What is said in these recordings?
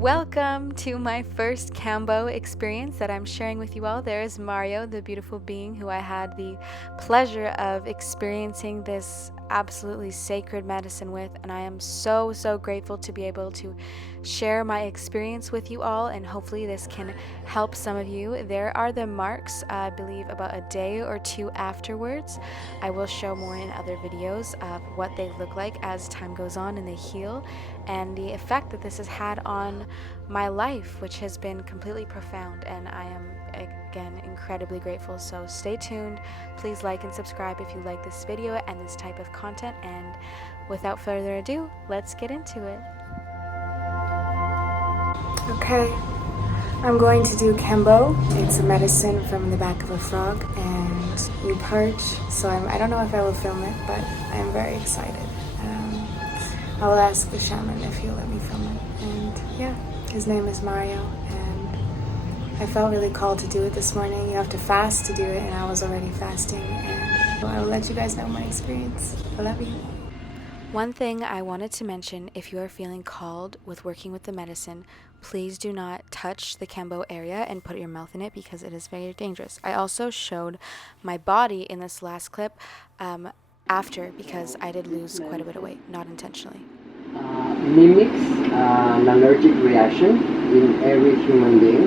Welcome to my first Kambo experience that I'm sharing with you all. There is Mario, the beautiful being who I had the pleasure of experiencing this absolutely sacred medicine with, and I am so grateful to be able to share my experience with you all, and hopefully this can help some of you. There are the marks, I believe, about a day or two afterwards. I will show more in other videos of what they look like as time goes on and they heal, and the effect that this has had on my life, which has been completely profound, and I am again incredibly grateful. So stay tuned. Please like and subscribe if you like this video and this type of content, and without further ado, let's get into it. Okay, I'm going to do Kambo. It's a medicine from the back of a frog, and you parch. So I don't know if I will film it, but I'm very excited. I will ask the shaman if he'll let me film it. And yeah, his name is Mario, and I felt really called to do it this morning. You have to fast to do it, and I was already fasting, and I will let you guys know my experience. I love you. One thing I wanted to mention, if you are feeling called with working with the medicine, please do not touch the Kambo area and put your mouth in it because it is very dangerous. I also showed my body in this last clip after, because I did lose quite a bit of weight, not intentionally. Mimics an allergic reaction in every human being.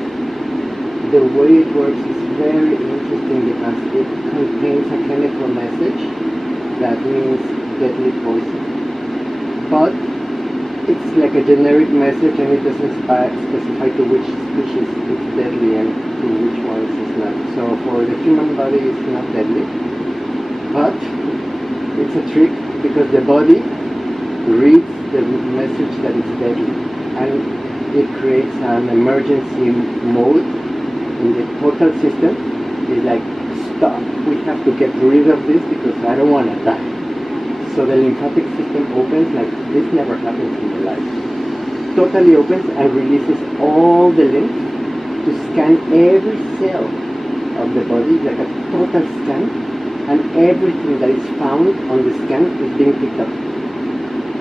The way it works is very interesting because it contains a chemical message that means deadly poison. But it's like a generic message, and it doesn't specify to which species it's deadly and to which ones it's not. So for the human body it's not deadly, but it's a trick because the body reads the message that it's deadly, and it creates an emergency mode in the total system. It's like, stop, we have to get rid of this because I don't want to die. So the lymphatic system opens like this never happens in the life. Totally opens and releases all the lymph to scan every cell of the body, like a total scan. And everything that is found on the scan is being picked up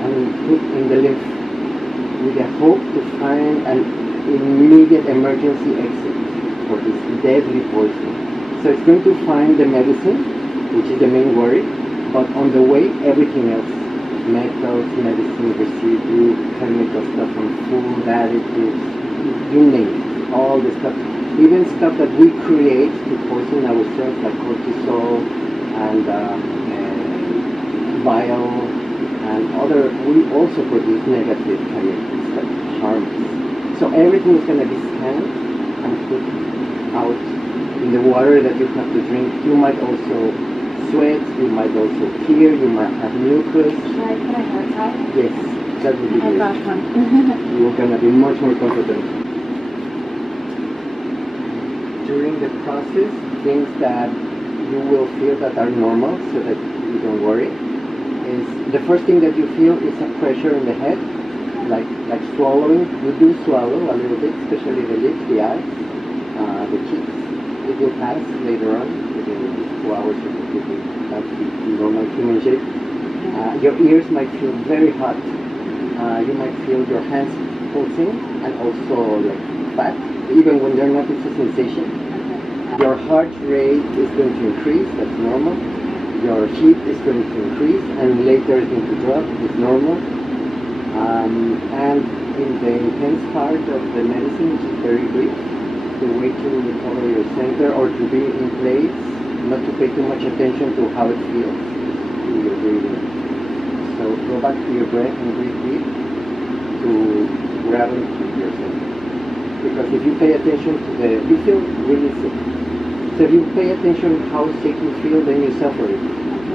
and put in the lymph with the hope to find an immediate emergency exit for this deadly poison. So it's going to find the medicine, which is the main worry, but on the way, everything else, metals, medicine, residue, chemical stuff from food, additives, you name it, all the stuff, even stuff that we create to poison ourselves, like cortisol, and bio, and other, we also produce negative chemicals that harm us. So everything is going to be scanned and put out in the water that you have to drink. You might also sweat, you might also tear, you might have mucus. Can I put a hair tie? Yes, that would be I good. got one. You're going to be much more comfortable. During the process, things that you will feel that are normal, so that you don't worry, is the first thing that you feel is a pressure in the head, like swallowing. You do swallow a little bit, especially the lips, the eyes, the cheeks. It will pass later on, within 2 hours or so, you will back to normal human shape. Your ears might feel very hot. You might feel your hands pulsing and also like fat, even when they're not. It's a sensation. Your heart rate is going to increase, that's normal. Your heat is going to increase and later it's going to drop, it's normal. And in the intense part of the medicine, which is very brief, the way to recover your center or to be in place, not to pay too much attention to how it feels in your breathing. So go back to your breath and breathe deep to grab into your center. Because if you pay attention to you feel really sick. So if you pay attention how sick you feel, then you suffer it.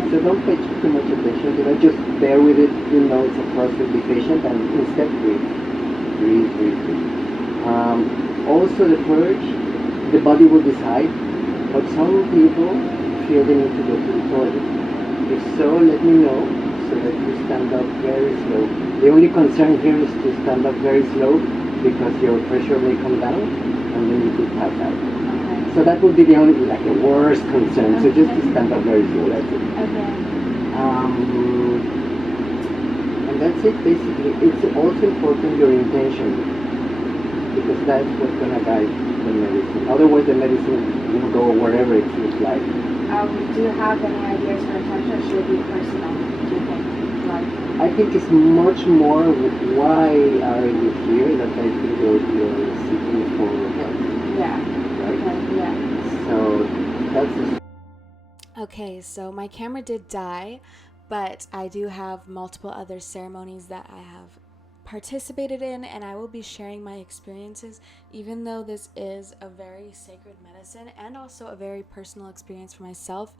So don't pay too much attention to that, just bear with it, you know it's a process, be patient, and instead breathe. Also the purge, the body will decide, but some people feel they need to go to the toilet. If so, let me know, so that you stand up very slow. The only concern here is to stand up very slow, because your pressure may come down, and then you could pass out. So that would be the only, like the worst concern. So just to stand up very slow, that's it. Okay. And that's it basically. It's also important your intention. because that's what's gonna guide the medicine. Otherwise, the medicine will go wherever it feels like. Do you have any ideas for intention, or should it be personal? Do you think? Like, I think it's much more why are you here that I think you're seeking for help, yeah. right? Okay. Yeah. So that's the Okay, so my camera did die, but I do have multiple other ceremonies that I have participated in, and I will be sharing my experiences, even though this is a very sacred medicine and also a very personal experience for myself.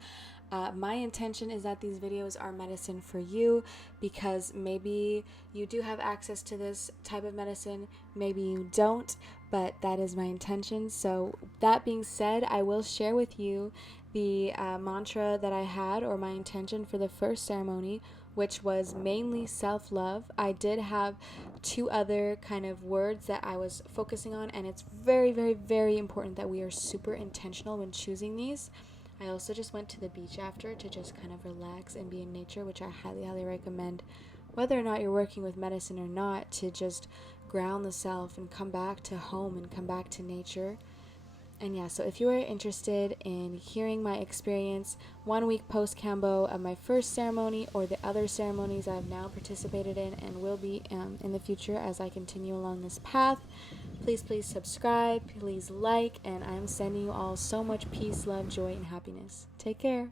My intention is that these videos are medicine for you, because maybe you do have access to this type of medicine, maybe you don't, but that is my intention. So that being said, I will share with you the mantra that I had, or my intention for the first ceremony, which was mainly self-love. I did have two other kind of words that I was focusing on, and it's very, very, very important that we are super intentional when choosing these. I also just went to the beach after to just kind of relax and be in nature, which I highly, highly recommend, whether or not you're working with medicine or not, to just ground the self and come back to home and come back to nature. And yeah, so if you are interested in hearing my experience 1 week post Kambo of my first ceremony, or the other ceremonies I've now participated in and will be in the future as I continue along this path, please, please subscribe, please like, and I'm sending you all so much peace, love, joy, and happiness. Take care.